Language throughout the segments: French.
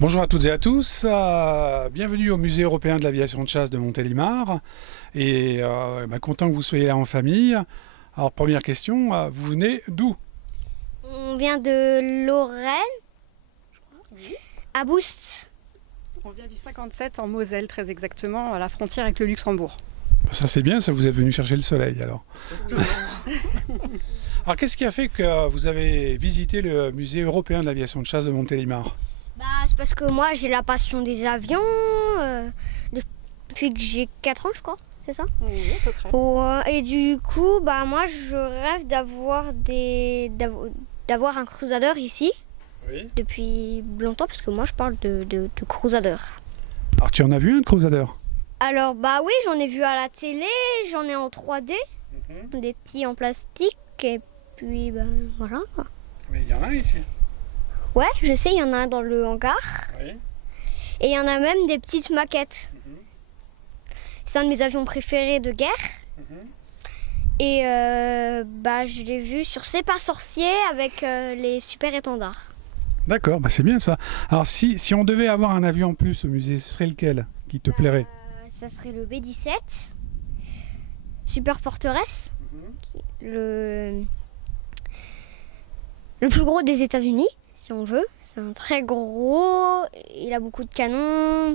Bonjour à toutes et à tous, bienvenue au Musée européen de l'aviation de chasse de Montélimar et content que vous soyez là en famille. Alors première question, vous venez d'où? On vient de Lorraine, Oui. à Boust. On vient du 57 en Moselle, très exactement, à la frontière avec le Luxembourg. Ça c'est bien, ça vous êtes venu chercher le soleil alors. Alors qu'est-ce qui a fait que vous avez visité le Musée européen de l'aviation de chasse de Montélimar? C'est parce que moi j'ai la passion des avions depuis que j'ai 4 ans je crois, c'est ça? Oui, à peu près. Et du coup moi je rêve d'avoir un crusader ici Oui. depuis longtemps parce que moi je parle de crusader. Alors tu en as vu un de Crusader? Alors oui, j'en ai vu à la télé, j'en ai en 3D, des petits en plastique et puis voilà. Mais il y en a un ici. Ouais, je sais, il y en a un dans le hangar. Oui. Et il y en a même des petites maquettes. C'est un de mes avions préférés de guerre. Et je l'ai vu sur C'est pas sorcier avec les super étendards. D'accord, c'est bien ça. Alors si on devait avoir un avion en plus au musée, ce serait lequel qui te plairait? Ça serait le B-17, Super Fortress, le plus gros des États-Unis, si on veut. C'est un très gros, il a beaucoup de canons,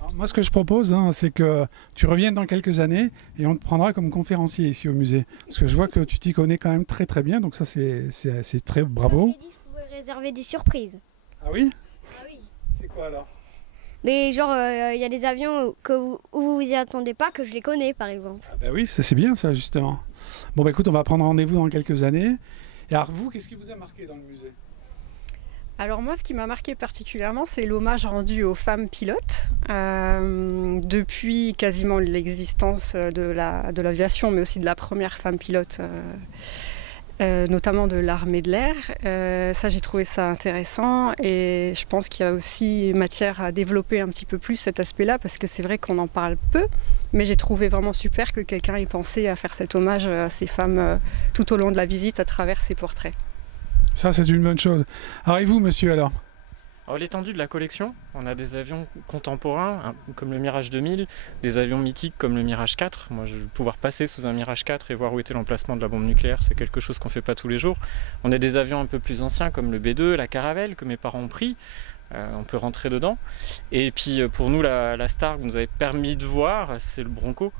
Alors, moi, ce que je propose, c'est que tu reviennes dans quelques années et on te prendra comme conférencier ici au musée. Parce que je vois que tu t'y connais quand même très très bien, donc ça c'est très bravo. J'ai dit que je pouvais réserver des surprises. Ah oui? Ah oui. C'est quoi alors? Mais genre, il y a des avions où vous vous y attendez pas, que je les connais par exemple. Ah bah oui, ça c'est bien ça justement. Bon écoute, on va prendre rendez-vous dans quelques années. Et alors vous, qu'est-ce qui vous a marqué dans le musée? Alors moi, ce qui m'a marqué particulièrement, c'est l'hommage rendu aux femmes pilotes. Depuis quasiment l'existence de l'aviation, mais aussi de la première femme pilote, notamment de l'armée de l'air. Ça, j'ai trouvé ça intéressant et je pense qu'il y a aussi matière à développer un petit peu plus cet aspect-là parce que c'est vrai qu'on en parle peu, mais j'ai trouvé vraiment super que quelqu'un ait pensé à faire cet hommage à ces femmes tout au long de la visite à travers ces portraits. Ça c'est une bonne chose. Alors et vous monsieur alors? Alors, l'étendue de la collection, on a des avions contemporains comme le Mirage 2000, des avions mythiques comme le Mirage 4. Moi, je vais pouvoir passer sous un Mirage 4 et voir où était l'emplacement de la bombe nucléaire, c'est quelque chose qu'on ne fait pas tous les jours. On a des avions un peu plus anciens comme le B2, la Caravelle que mes parents ont pris. On peut rentrer dedans. Et puis pour nous, la star que nous avait permis de voir, c'est le Bronco.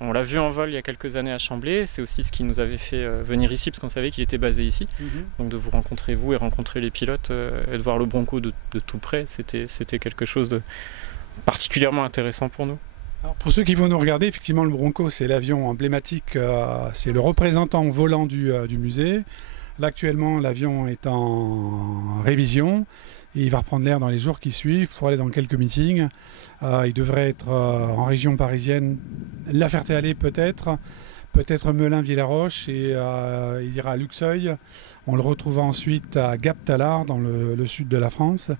On l'a vu en vol il y a quelques années à Chambly, c'est aussi ce qui nous avait fait venir ici parce qu'on savait qu'il était basé ici. Donc de vous rencontrer vous et rencontrer les pilotes et de voir le Bronco de tout près, c'était quelque chose de particulièrement intéressant pour nous. Alors pour ceux qui vont nous regarder, effectivement le Bronco c'est l'avion emblématique, c'est le représentant volant du musée. Là actuellement l'avion est en révision et il va reprendre l'air dans les jours qui suivent pour aller dans quelques meetings. Il devrait être en région parisienne, La Ferté-Alais peut-être Melun-Villaroche et il ira à Luxeuil. On le retrouvera ensuite à Gap-Talard dans le sud de la France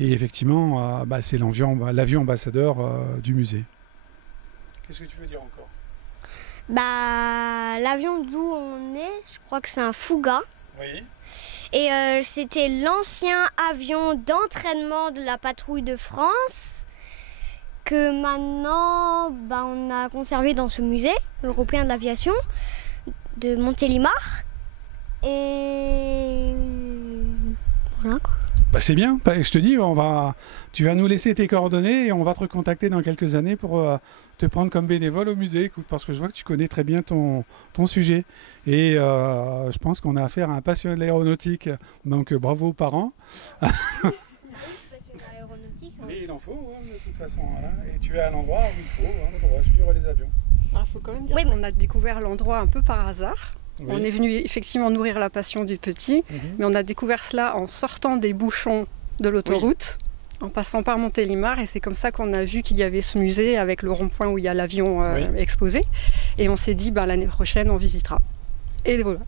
et effectivement c'est l'avion ambassadeur du musée. Qu'est-ce que tu veux dire encore? L'avion d'où on est, je crois que c'est un Fouga. Oui. Et c'était l'ancien avion d'entraînement de la patrouille de France que maintenant on a conservé dans ce musée européen de l'aviation de Montélimar. Et voilà quoi. C'est bien, je te dis, tu vas nous laisser tes coordonnées et on va te recontacter dans quelques années pour te prendre comme bénévole au musée, parce que je vois que tu connais très bien ton sujet. Et je pense qu'on a affaire à un passionné de l'aéronautique, donc bravo aux parents. Mais il en faut, de toute façon. Voilà. Et tu es à l'endroit où il faut pour suivre les avions. Il faut quand même dire qu'on a découvert l'endroit un peu par hasard. Oui. On est venu effectivement nourrir la passion du petit, mais on a découvert cela en sortant des bouchons de l'autoroute, en passant par Montélimar, et c'est comme ça qu'on a vu qu'il y avait ce musée avec le rond-point où il y a l'avion exposé. Et on s'est dit, l'année prochaine, on visitera. Et voilà.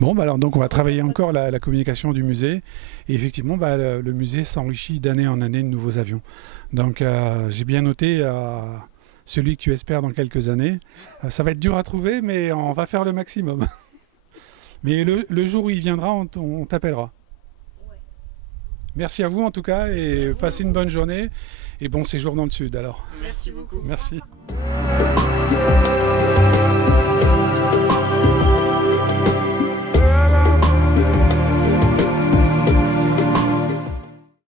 Bon, alors donc on va travailler encore la communication du musée. Et effectivement, le musée s'enrichit d'année en année de nouveaux avions. Donc j'ai bien noté celui que tu espères dans quelques années. Ça va être dur à trouver, mais on va faire le maximum. Mais le jour où il viendra, on t'appellera. Merci à vous en tout cas et passez une bonne journée et bon séjour dans le sud alors. Merci beaucoup. Merci.